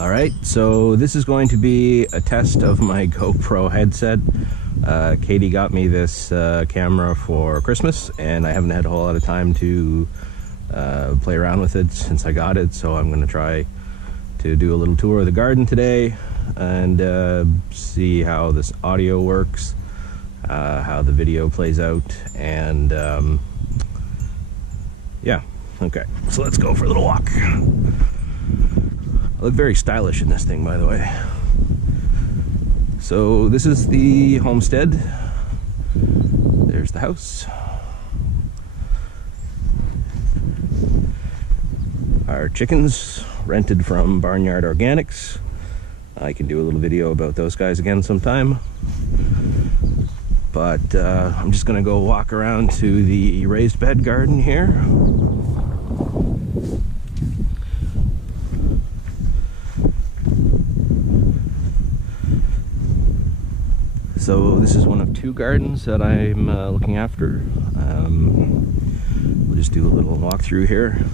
Alright, so this is going to be a test of my GoPro headset. Katie got me this camera for Christmas, and I haven't had a whole lot of time to play around with it since I got it, so I'm going to try to do a little tour of the garden today and see how this audio works, how the video plays out, and yeah, okay, so let's go for a little walk. I look very stylish in this thing, by the way. So this is the homestead. There's the house. Our chickens, rented from Barnyard Organics. I can do a little video about those guys again sometime. But I'm just gonna go walk around to the raised bed garden here. So this is one of two gardens that I'm looking after. We'll just do a little walk through here.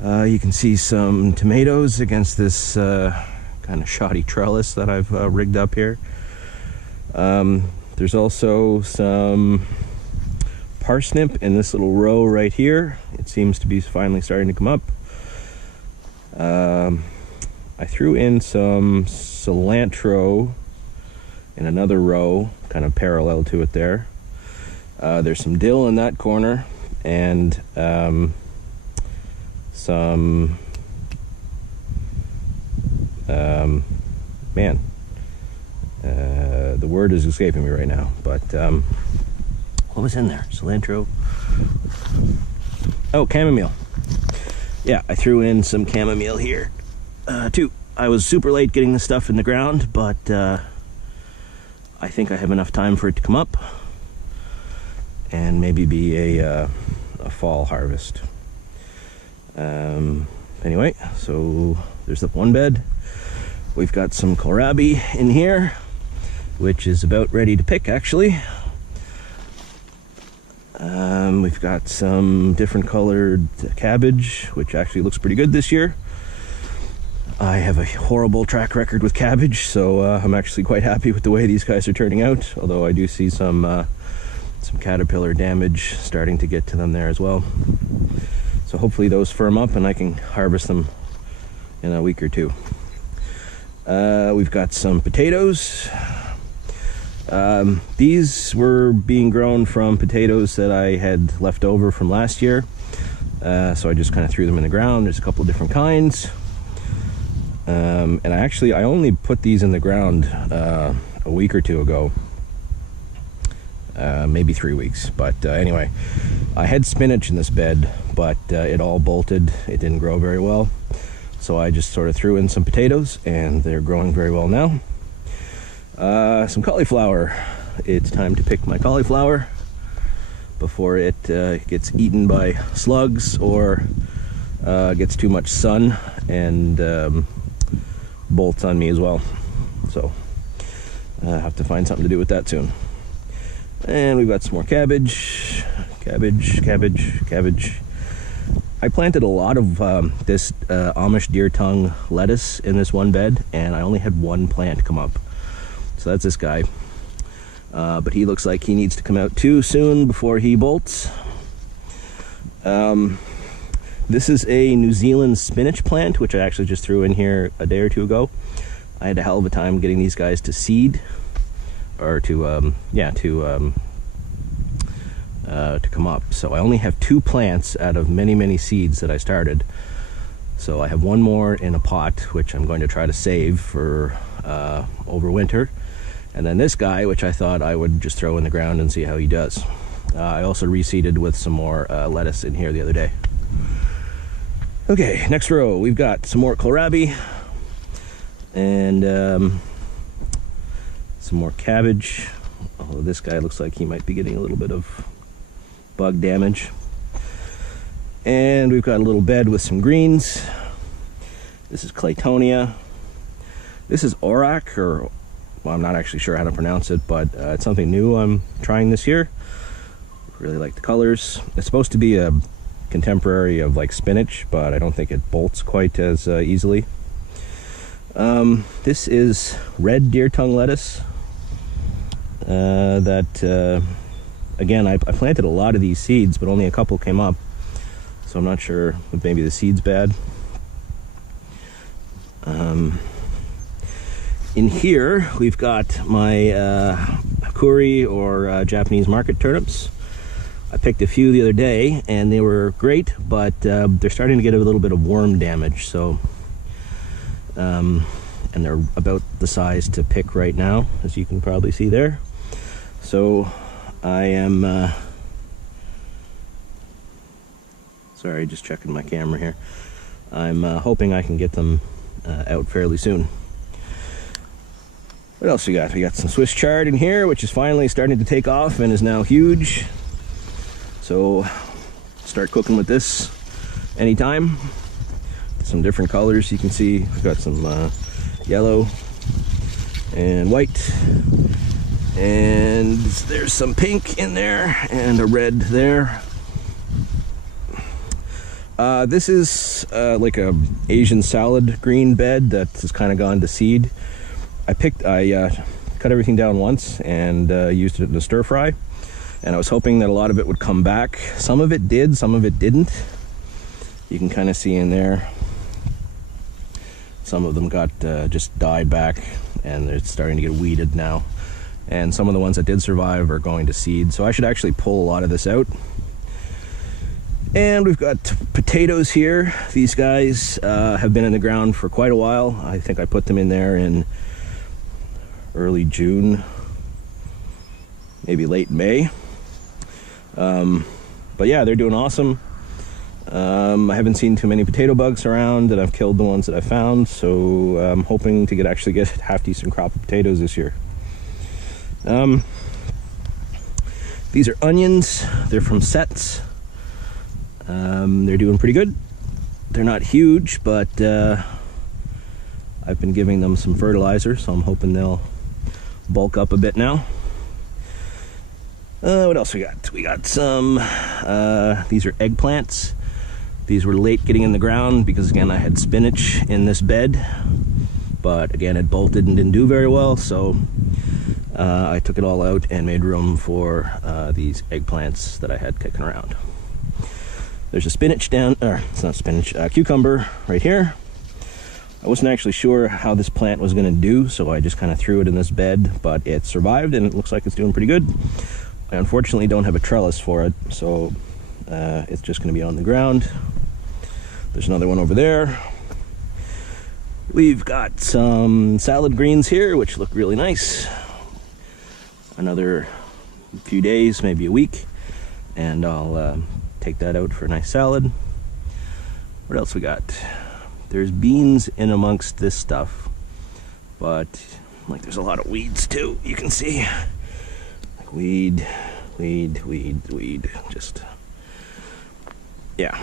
You can see some tomatoes against this kind of shoddy trellis that I've rigged up here. There's also some parsnip in this little row right here. It seems to be finally starting to come up. I threw in some cilantro in another row, kind of parallel to it there. There's some dill in that corner, and some the word is escaping me right now, but what was in there? Cilantro. Oh, chamomile. Yeah, I threw in some chamomile here too. I was super late getting this stuff in the ground, but I think I have enough time for it to come up and maybe be a fall harvest. Anyway, so there's the one bed. We've got some kohlrabi in here, which is about ready to pick, actually. We've got some different colored cabbage, which actually looks pretty good this year. I have a horrible track record with cabbage, so I'm actually quite happy with the way these guys are turning out, although I do see some caterpillar damage starting to get to them there as well. So hopefully those firm up and I can harvest them in a week or two. We've got some potatoes. These were being grown from potatoes that I had left over from last year, so I just kind of threw them in the ground. There's a couple of different kinds. And I only put these in the ground a week or two ago, maybe 3 weeks, but anyway, I had spinach in this bed, but it all bolted. It didn't grow very well, so I just sort of threw in some potatoes, and they're growing very well now. Some cauliflower. It's time to pick my cauliflower before it gets eaten by slugs or gets too much sun and bolts on me as well. So I have to find something to do with that soon. And we've got some more cabbage. I planted a lot of this Amish deer tongue lettuce in this one bed, and I only had one plant come up. So that's this guy. But he looks like he needs to come out too soon before he bolts. This is a New Zealand spinach plant, which I actually just threw in here a day or two ago. I had a hell of a time getting these guys to seed, or to come up. So I only have 2 plants out of many seeds that I started. So I have one more in a pot, which I'm going to try to save for over winter. And then this guy, which I thought I would just throw in the ground and see how he does. I also reseeded with some more lettuce in here the other day. Okay, next row, we've got some more kohlrabi and some more cabbage. Although this guy looks like he might be getting a little bit of bug damage. And we've got a little bed with some greens. This is Claytonia. This is Auroch, or well, I'm not actually sure how to pronounce it, but it's something new I'm trying this year. Really like the colors. It's supposed to be a contemporary of like spinach, but I don't think it bolts quite as easily. This is red deer tongue lettuce. Again, I planted a lot of these seeds, but only a couple came up, so I'm not sure if maybe the seed's bad. In here, we've got my hakuri, or Japanese market turnips. I picked a few the other day, and they were great, but they're starting to get a little bit of worm damage, so... and they're about the size to pick right now, as you can probably see there. So I am... sorry, just checking my camera here. I'm hoping I can get them out fairly soon. What else we got? We got some Swiss chard in here, which is finally starting to take off and is now huge. So start cooking with this anytime. Some different colors you can see. We've got some yellow and white, and there's some pink in there and a red there. This is like a Asian salad green bed that has kind of gone to seed. I cut everything down once and used it in a stir fry, and I was hoping that a lot of it would come back. Some of it did, some of it didn't. You can kind of see in there, some of them got just died back, and they're starting to get weeded now. And some of the ones that did survive are going to seed, so I should actually pull a lot of this out. And we've got potatoes here. These guys have been in the ground for quite a while. I think I put them in there in early June, maybe late May. But yeah, they're doing awesome. I haven't seen too many potato bugs around, and I've killed the ones that I found, so I'm hoping to actually get a half decent crop of potatoes this year. These are onions. They're from Sets. They're doing pretty good. They're not huge, but I've been giving them some fertilizer, so I'm hoping they'll bulk up a bit now. What else we got? We got some, these are eggplants. These were late getting in the ground because, again, I had spinach in this bed, but again, it bolted and didn't do very well, so I took it all out and made room for these eggplants that I had kicking around. There's a spinach it's not spinach, cucumber right here. I wasn't actually sure how this plant was going to do, so I just kind of threw it in this bed, but it survived and it looks like it's doing pretty good. I unfortunately don't have a trellis for it, so it's just going to be on the ground. There's another one over there. We've got some salad greens here, which look really nice. Another few days, maybe a week, and I'll take that out for a nice salad. What else we got? There's beans in amongst this stuff, but like there's a lot of weeds too, you can see. Like weed, just, yeah.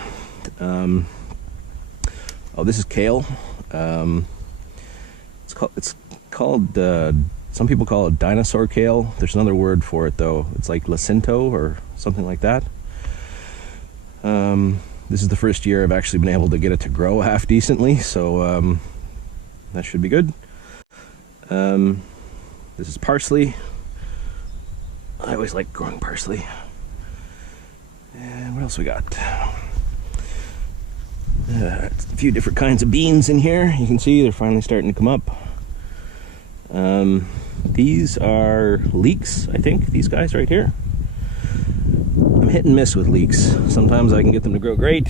Oh, this is kale. It's called some people call it dinosaur kale. There's another word for it though. It's like lacinto or something like that. This is the first year I've actually been able to get it to grow half decently, so that should be good. This is parsley. I always like growing parsley. And what else we got? A few different kinds of beans in here. You can see they're finally starting to come up. These are leeks, I think, these guys right here. I'm hit and miss with leeks. Sometimes I can get them to grow great.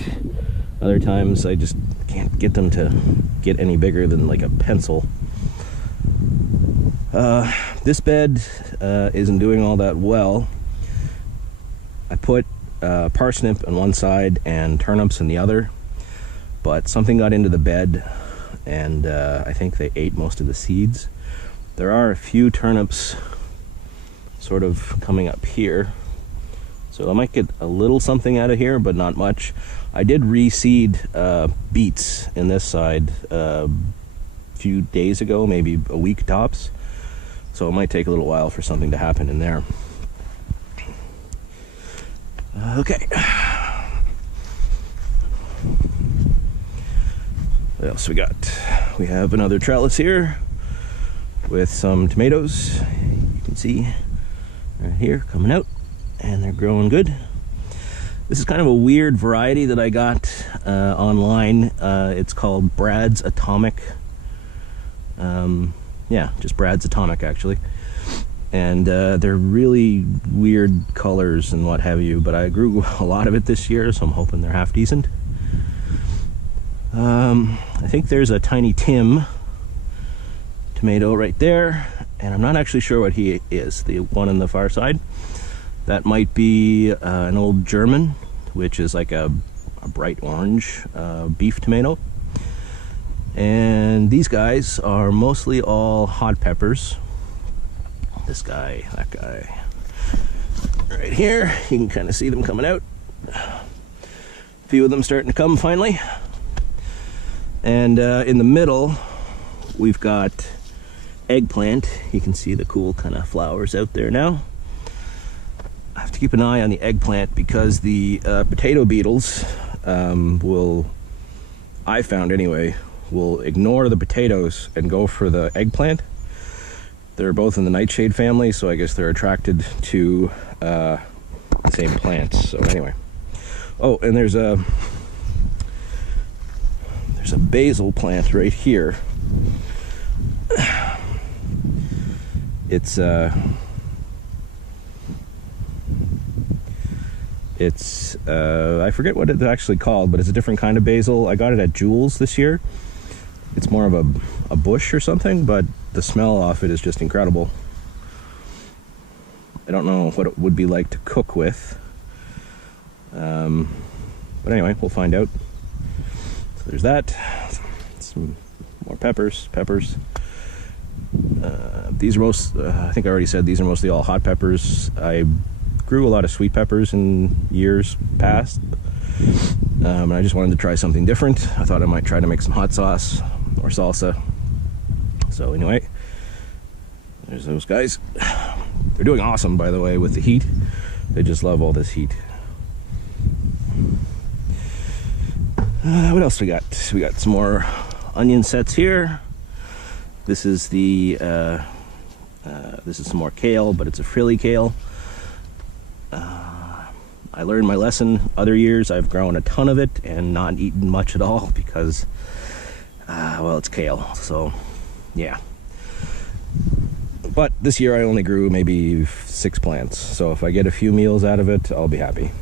Other times I just can't get them to get any bigger than like a pencil. This bed isn't doing all that well. I put parsnip on one side and turnips on the other, but something got into the bed and I think they ate most of the seeds. There are a few turnips sort of coming up here, so I might get a little something out of here, but not much. I did reseed beets in this side a few days ago, maybe a week tops, so it might take a little while for something to happen in there. What else we got? We have another trellis here with some tomatoes. You can see right here coming out, and they're growing good. This is kind of a weird variety that I got online. It's called Brad's Atomic. Yeah, just Brad's Atomic actually. And they're really weird colors and what have you, but I grew a lot of it this year, so I'm hoping they're half decent. I think there's a Tiny Tim tomato right there, and I'm not actually sure what he is, the one on the far side. That might be an old German, which is like a bright orange beef tomato. And these guys are mostly all hot peppers. This guy, that guy, right here, you can kind of see them coming out. A few of them starting to come finally. And in the middle, we've got eggplant. You can see the cool kind of flowers out there now. I have to keep an eye on the eggplant because the potato beetles I found anyway, will ignore the potatoes and go for the eggplant. They're both in the nightshade family, so I guess they're attracted to the same plants. So anyway. Oh, and there's a basil plant right here. It's I forget what it's actually called, but it's a different kind of basil. I got it at Jewel's this year. It's more of a bush or something, but the smell off it is just incredible. I don't know what it would be like to cook with. But anyway, we'll find out. So there's that. Some more peppers. These are most, I think I already said, these are mostly all hot peppers. I grew a lot of sweet peppers in years past. And I just wanted to try something different. I thought I might try to make some hot sauce or salsa. So anyway, there's those guys. They're doing awesome, by the way, with the heat. They just love all this heat. What else we got? We got some more onion sets here. This is the this is some more kale, but it's a frilly kale. I learned my lesson. Other years I've grown a ton of it and not eaten much at all because, well, it's kale. So, yeah. But this year I only grew maybe 6 plants. So if I get a few meals out of it, I'll be happy.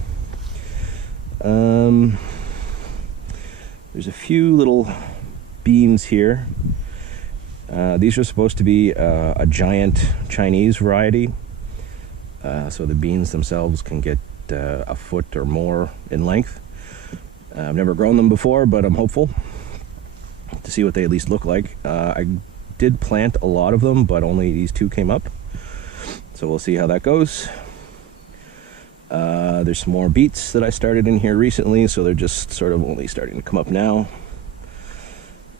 There's a few little beans here. These are supposed to be a giant Chinese variety. So the beans themselves can get a foot or more in length. I've never grown them before, but I'm hopeful to see what they at least look like. I did plant a lot of them, but only these 2 came up. So we'll see how that goes. There's some more beets that I started in here recently, so they're just sort of only starting to come up now.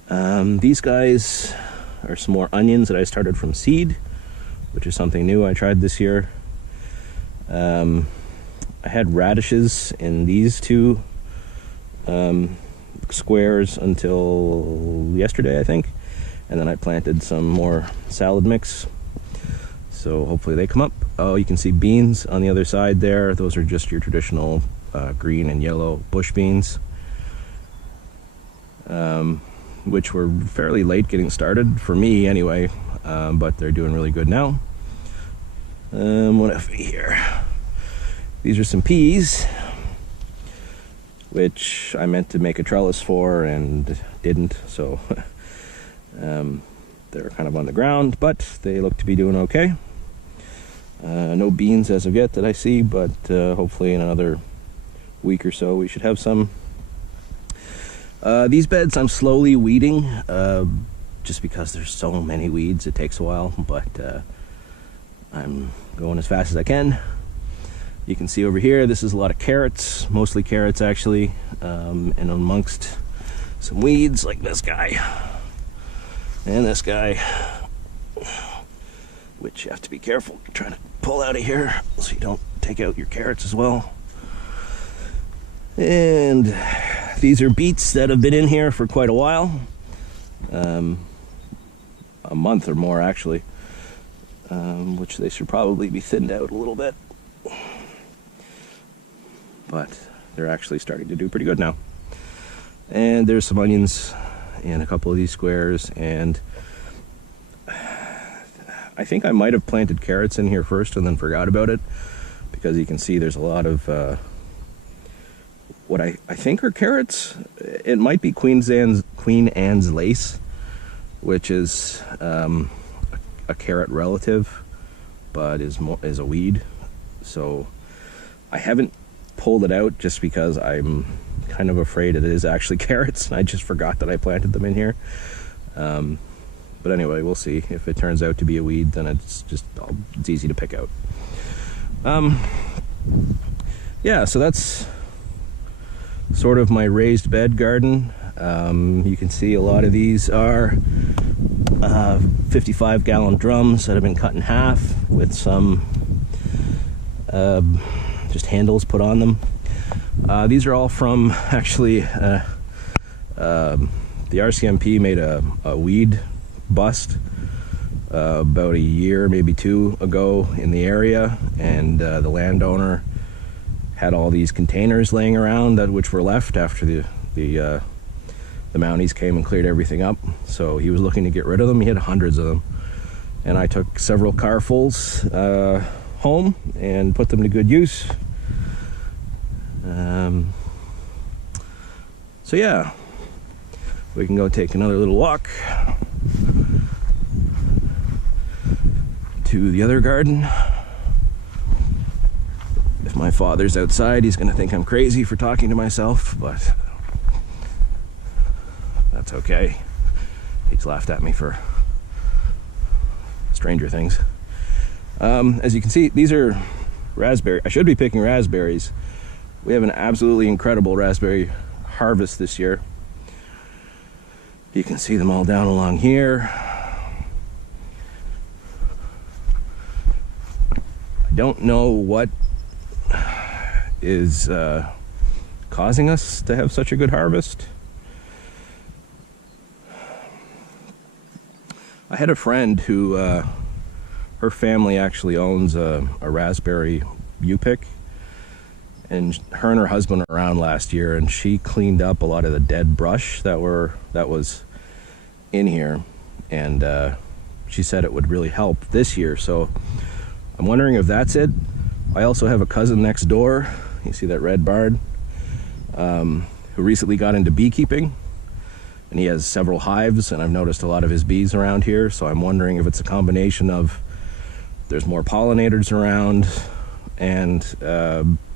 These guys are some more onions that I started from seed, which is something new I tried this year. I had radishes in these 2 squares until yesterday, I think, and then I planted some more salad mix, so hopefully they come up. Oh, you can see beans on the other side there. Those are just your traditional green and yellow bush beans, which were fairly late getting started, for me anyway, but they're doing really good now. What have we here? These are some peas, which I meant to make a trellis for and didn't, so they're kind of on the ground, but they look to be doing okay. No beans as of yet that I see, but hopefully in another week or so we should have some. These beds I'm slowly weeding, just because there's so many weeds. It takes a while, but I'm going as fast as I can. You can see over here, this is a lot of carrots, mostly carrots actually, and amongst some weeds like this guy and this guy, which you have to be careful trying to pull out of here so you don't take out your carrots as well. And These are beets that have been in here for quite a while. A month or more, actually. Which they should probably be thinned out a little bit. But they're actually starting to do pretty good now. And there's some onions in a couple of these squares, and I think I might have planted carrots in here first and then forgot about it, because you can see there's a lot of what I think are carrots. It might be Queen Anne's lace, which is a carrot relative, but is a weed. So I haven't pulled it out just because I'm kind of afraid it is actually carrots, and I just forgot that I planted them in here. But anyway, we'll see. If it turns out to be a weed, then it's easy to pick out. Yeah, so that's sort of my raised bed garden. You can see a lot of these are 55-gallon drums that have been cut in half with some just handles put on them. These are all from, actually, the RCMP made a weed bust about a year, maybe two ago in the area, and the landowner had all these containers laying around which were left after the Mounties came and cleared everything up. So he was looking to get rid of them. He had hundreds of them, and I took several carfuls home and put them to good use. So yeah, we can go take another little walk to the other garden. If my father's outside, he's gonna think I'm crazy for talking to myself, but that's okay. He's laughed at me for Stranger Things. As you can see, these are raspberry. I should be picking raspberries. We have an absolutely incredible raspberry harvest this year. You can see them all down along here. I don't know what is causing us to have such a good harvest. I had a friend who, her family actually owns a raspberry U-pick, and her and her husband were around last year, and she cleaned up a lot of the dead brush that was in here, and she said it would really help this year. So I'm wondering if that's it. I also have a cousin next door, you see that red barn, who recently got into beekeeping, and he has several hives, and I've noticed a lot of his bees around here. So I'm wondering if it's a combination of there's more pollinators around, and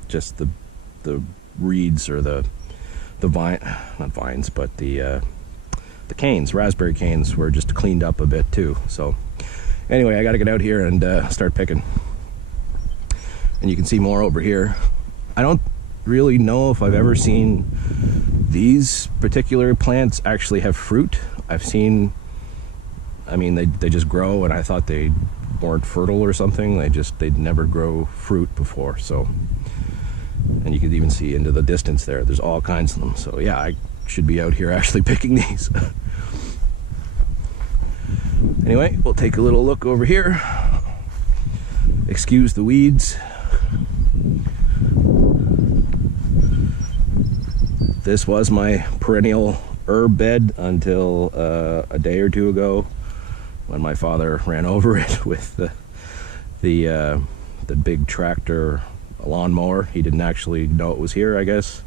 just the reeds, or the vine, not vines, but the canes, raspberry canes, were just cleaned up a bit too. So anyway, I got to get out here and start picking. And you can see more over here. I don't really know if I've ever seen these particular plants actually have fruit. I've seen, I mean, they just grow, and I thought they weren't fertile or something. They'd never grow fruit before. So, and you can even see into the distance there, there's all kinds of them. So yeah, I should be out here actually picking these. Anyway, we'll take a little look over here. Excuse the weeds. This was my perennial herb bed until a day or two ago, when my father ran over it with the big tractor lawnmower. He didn't actually know it was here, I guess.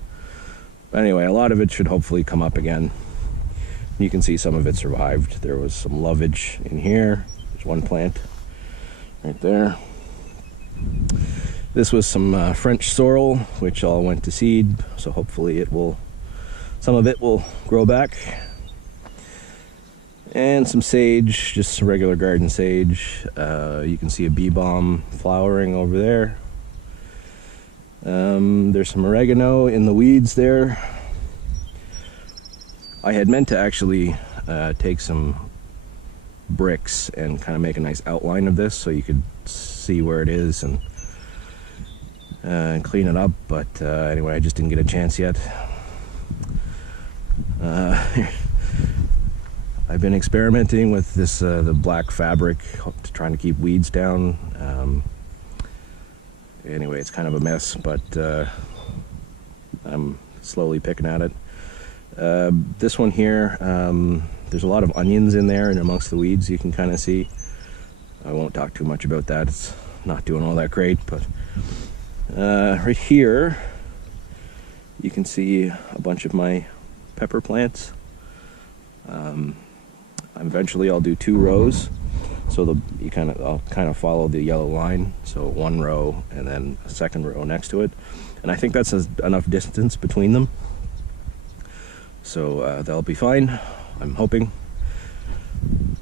But anyway, a lot of it should hopefully come up again. You can see some of it survived. There was some lovage in here. There's one plant right there. This was some French sorrel, which all went to seed, so hopefully some of it will grow back. And some sage, just some regular garden sage. You can see a bee balm flowering over there. There's some oregano in the weeds there. I had meant to actually take some bricks and kind of make a nice outline of this so you could see where it is and clean it up, but anyway, I just didn't get a chance yet. I've been experimenting with this the black fabric, trying to keep weeds down. Anyway, it's kind of a mess, but I'm slowly picking at it. This one here, there's a lot of onions in there and amongst the weeds, you can kind of see. I won't talk too much about that, it's not doing all that great, but right here you can see a bunch of my pepper plants. Eventually I'll do 2 rows, so I'll kind of follow the yellow line, so 1 row and then a second row next to it, and I think that's enough distance between them, so they'll be fine, I'm hoping.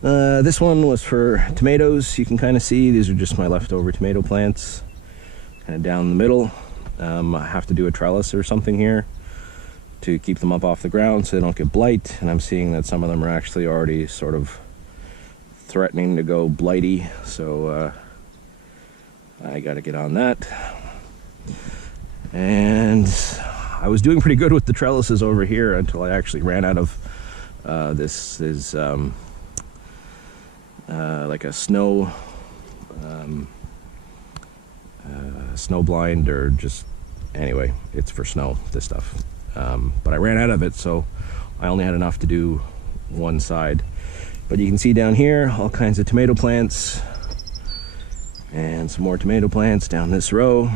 This one was for tomatoes. You can kind of see these are just my leftover tomato plants, kind of down the middle. I have to do a trellis or something here to keep them up off the ground so they don't get blight, and I'm seeing that some of them are actually already sort of threatening to go blighty, so I gotta get on that. And I was doing pretty good with the trellises over here until I actually ran out of this is like a snow blind, or just, anyway, it's for snow, this stuff. But I ran out of it, so I only had enough to do one side. But you can see down here all kinds of tomato plants and some more tomato plants down this row.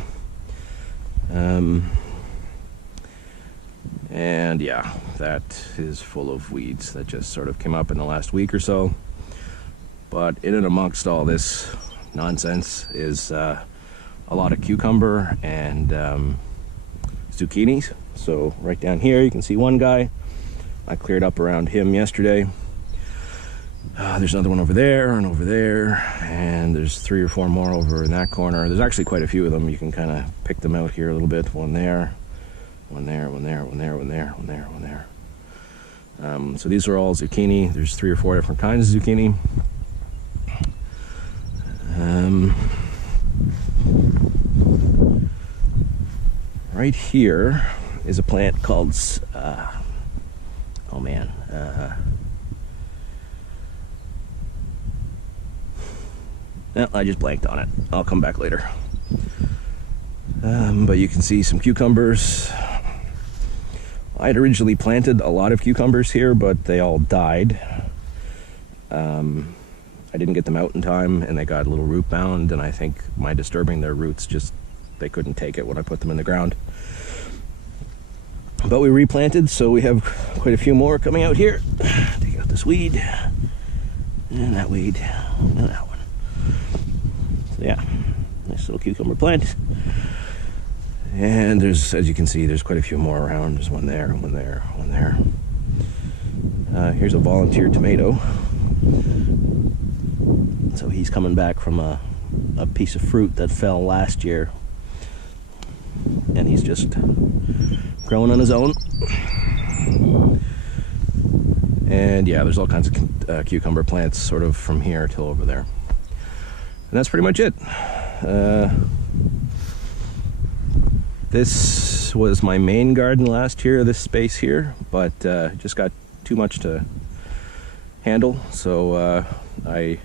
And yeah, that is full of weeds that just sort of came up in the last week or so. But in and amongst all this nonsense is a lot of cucumber and zucchinis. So right down here you can see one guy. I cleared up around him yesterday. There's another one over there and over there, and there's 3 or 4 more over in that corner. There's actually quite a few of them. You can kind of pick them out here a little bit. One there, one there, one there, one there, one there, one there, one there. So these are all zucchini. There's 3 or 4 different kinds of zucchini. Right here is a plant called, oh man, no, I just blanked on it. I'll come back later. But you can see some cucumbers. I had originally planted a lot of cucumbers here, but they all died. I didn't get them out in time, and they got a little root bound, and I think my disturbing their roots just, they couldn't take it when I put them in the ground. But we replanted, so we have quite a few more coming out here. Take out this weed, and that weed, and that one. So yeah, nice little cucumber plant. And there's, as you can see, there's quite a few more around. There's one there, one there, one there. Here's a volunteer tomato. So he's coming back from a piece of fruit that fell last year, and he's just growing on his own. And yeah, there's all kinds of cucumber plants sort of from here till over there. And that's pretty much it. This was my main garden last year, this space here, but just got too much to handle, so I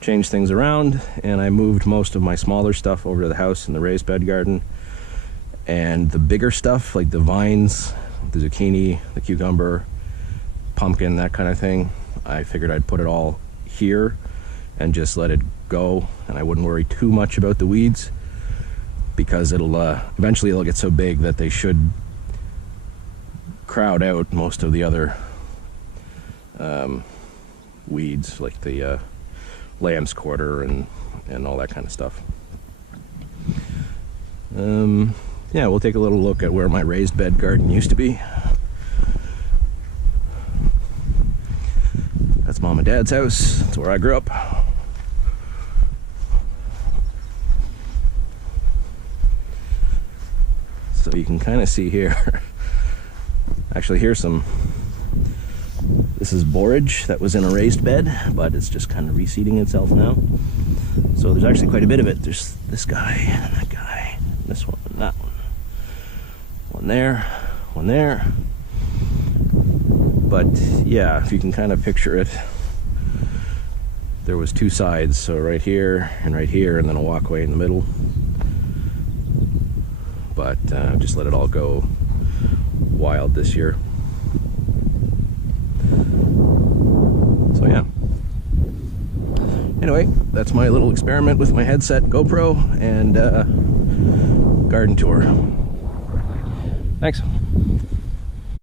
changed things around, and I moved most of my smaller stuff over to the house in the raised bed garden, and the bigger stuff like the vines, the zucchini, the cucumber, pumpkin, that kind of thing, I figured I'd put it all here and just let it go, and I wouldn't worry too much about the weeds, because it'll eventually it'll get so big that they should crowd out most of the other weeds, like the lamb's quarter and all that kind of stuff. Yeah, we'll take a little look at where my raised bed garden used to be. That's Mom and Dad's house. That's where I grew up. So you can kind of see here, actually here's this is borage that was in a raised bed, but it's just kind of reseeding itself now. So there's actually quite a bit of it. There's this guy and that guy, this one and that one. One there, But yeah, if you can kind of picture it, there was two sides, so right here, and then a walkway in the middle. But just let it all go wild this year. So yeah. Anyway, that's my little experiment with my headset, GoPro, and garden tour. Thanks.